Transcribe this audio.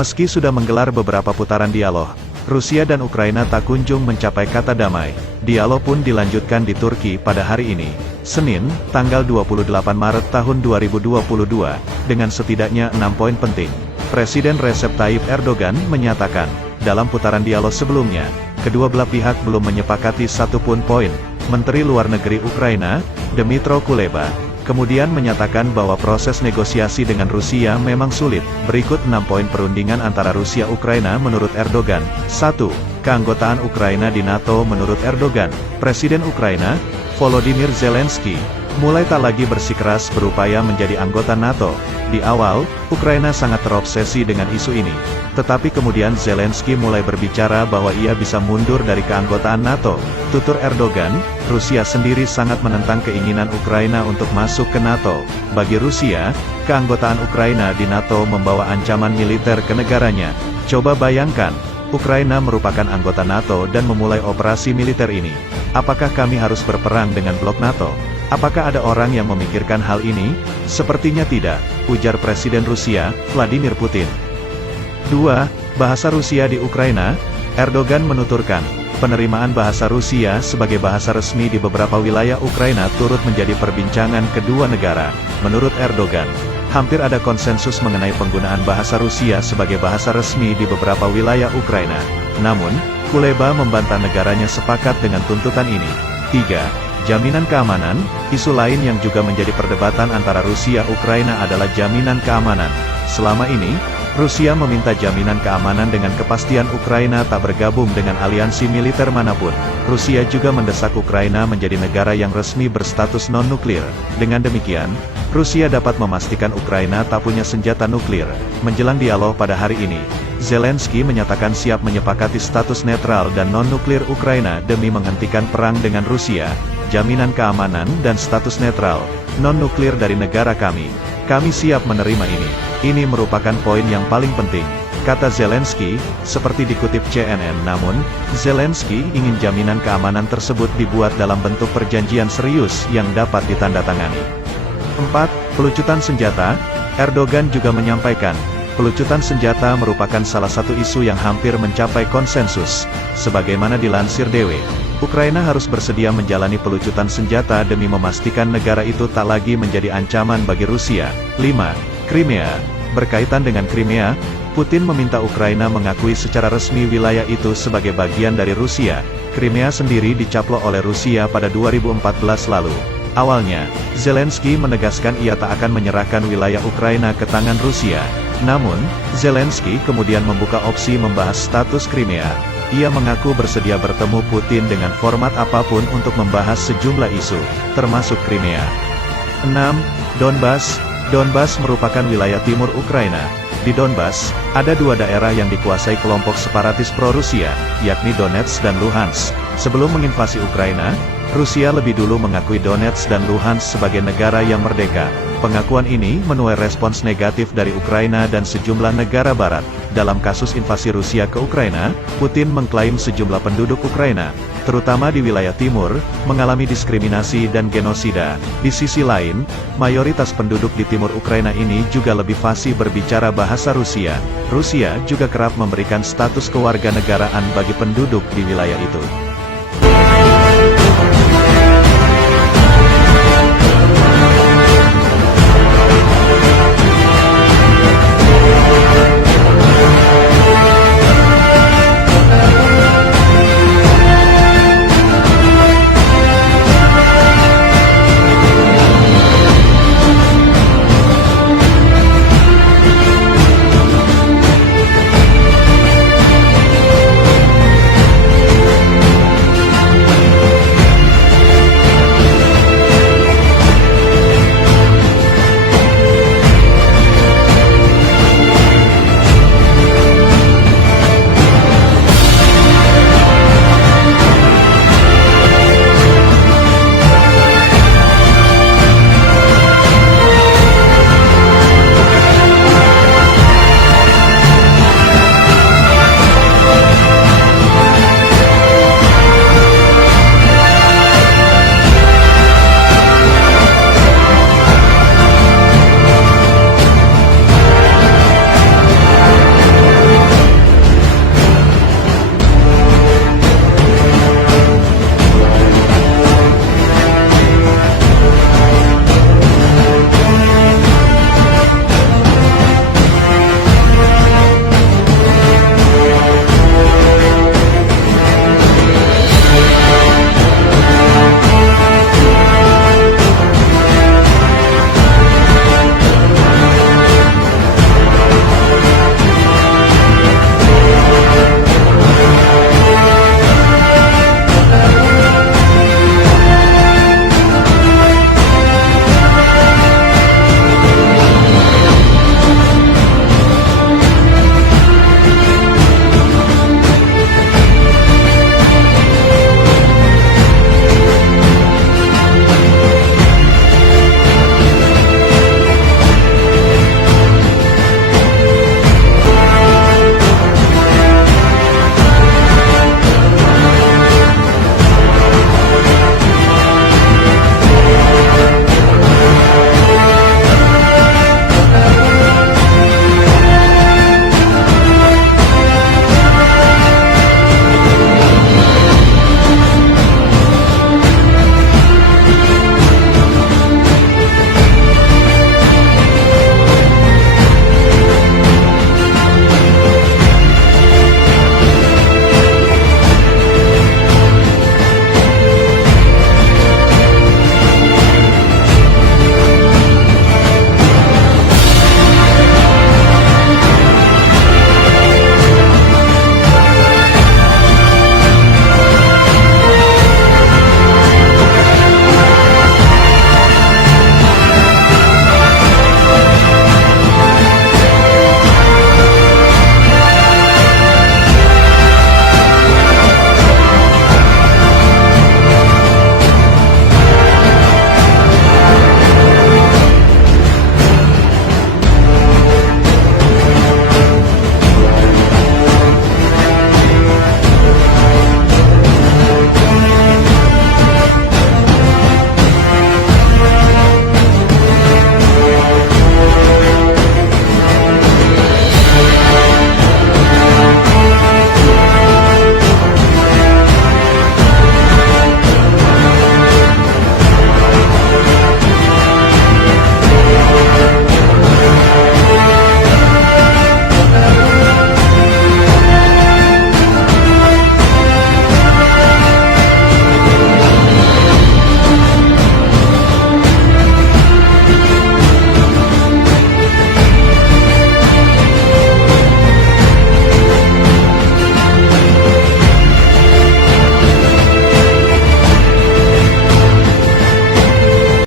Meski sudah menggelar beberapa putaran dialog, Rusia dan Ukraina tak kunjung mencapai kata damai. Dialog pun dilanjutkan di Turki pada hari ini, Senin, tanggal 28 Maret tahun 2022, dengan setidaknya 6 poin penting. Presiden Recep Tayyip Erdogan menyatakan, dalam putaran dialog sebelumnya, kedua belah pihak belum menyepakati satupun poin. Menteri Luar Negeri Ukraina, Dmytro Kuleba, kemudian menyatakan bahwa proses negosiasi dengan Rusia memang sulit. Berikut 6 poin perundingan antara Rusia-Ukraina menurut Erdogan. 1. Keanggotaan Ukraina di NATO menurut Erdogan. Presiden Ukraina, Volodymyr Zelensky, mulai tak lagi bersikeras berupaya menjadi anggota NATO. Di awal, Ukraina sangat terobsesi dengan isu ini. Tetapi kemudian Zelensky mulai berbicara bahwa ia bisa mundur dari keanggotaan NATO. Tutur Erdogan, Rusia sendiri sangat menentang keinginan Ukraina untuk masuk ke NATO. Bagi Rusia, keanggotaan Ukraina di NATO membawa ancaman militer ke negaranya. Coba bayangkan, Ukraina merupakan anggota NATO dan memulai operasi militer ini. Apakah kami harus berperang dengan blok NATO? Apakah ada orang yang memikirkan hal ini? Sepertinya tidak, ujar Presiden Rusia, Vladimir Putin. 2. Bahasa Rusia di Ukraina. Erdogan menuturkan, penerimaan bahasa Rusia sebagai bahasa resmi di beberapa wilayah Ukraina turut menjadi perbincangan kedua negara. Menurut Erdogan, hampir ada konsensus mengenai penggunaan bahasa Rusia sebagai bahasa resmi di beberapa wilayah Ukraina. Namun, Kuleba membantah negaranya sepakat dengan tuntutan ini. 3. Jaminan keamanan. Isu lain yang juga menjadi perdebatan antara Rusia-Ukraina adalah jaminan keamanan. Selama ini, Rusia meminta jaminan keamanan dengan kepastian Ukraina tak bergabung dengan aliansi militer manapun. Rusia juga mendesak Ukraina menjadi negara yang resmi berstatus non-nuklir. Dengan demikian, Rusia dapat memastikan Ukraina tak punya senjata nuklir. Menjelang dialog pada hari ini, Zelensky menyatakan siap menyepakati status netral dan non-nuklir Ukraina demi menghentikan perang dengan Rusia. Jaminan keamanan dan status netral, non-nuklir dari negara kami. Kami siap menerima ini. Ini merupakan poin yang paling penting, kata Zelensky, seperti dikutip CNN. Namun, Zelensky ingin jaminan keamanan tersebut dibuat dalam bentuk perjanjian serius yang dapat ditandatangani. 4. Pelucutan senjata. Erdogan juga menyampaikan, pelucutan senjata merupakan salah satu isu yang hampir mencapai konsensus. Sebagaimana dilansir DW, Ukraina harus bersedia menjalani pelucutan senjata demi memastikan negara itu tak lagi menjadi ancaman bagi Rusia. 5. Crimea. Berkaitan dengan Crimea, Putin meminta Ukraina mengakui secara resmi wilayah itu sebagai bagian dari Rusia. Crimea sendiri dicaplok oleh Rusia pada 2014 lalu. Awalnya, Zelensky menegaskan ia tak akan menyerahkan wilayah Ukraina ke tangan Rusia. Namun, Zelensky kemudian membuka opsi membahas status Crimea. Ia mengaku bersedia bertemu Putin dengan format apapun untuk membahas sejumlah isu, termasuk Crimea. 6. Donbas. Donbas merupakan wilayah timur Ukraina. Di Donbas, ada dua daerah yang dikuasai kelompok separatis pro-Rusia, yakni Donetsk dan Luhansk. Sebelum menginvasi Ukraina, Rusia lebih dulu mengakui Donetsk dan Luhansk sebagai negara yang merdeka. Pengakuan ini menuai respons negatif dari Ukraina dan sejumlah negara barat. Dalam kasus invasi Rusia ke Ukraina, Putin mengklaim sejumlah penduduk Ukraina, terutama di wilayah timur, mengalami diskriminasi dan genosida. Di sisi lain, mayoritas penduduk di timur Ukraina ini juga lebih fasih berbicara bahasa Rusia. Rusia juga kerap memberikan status kewarganegaraan bagi penduduk di wilayah itu.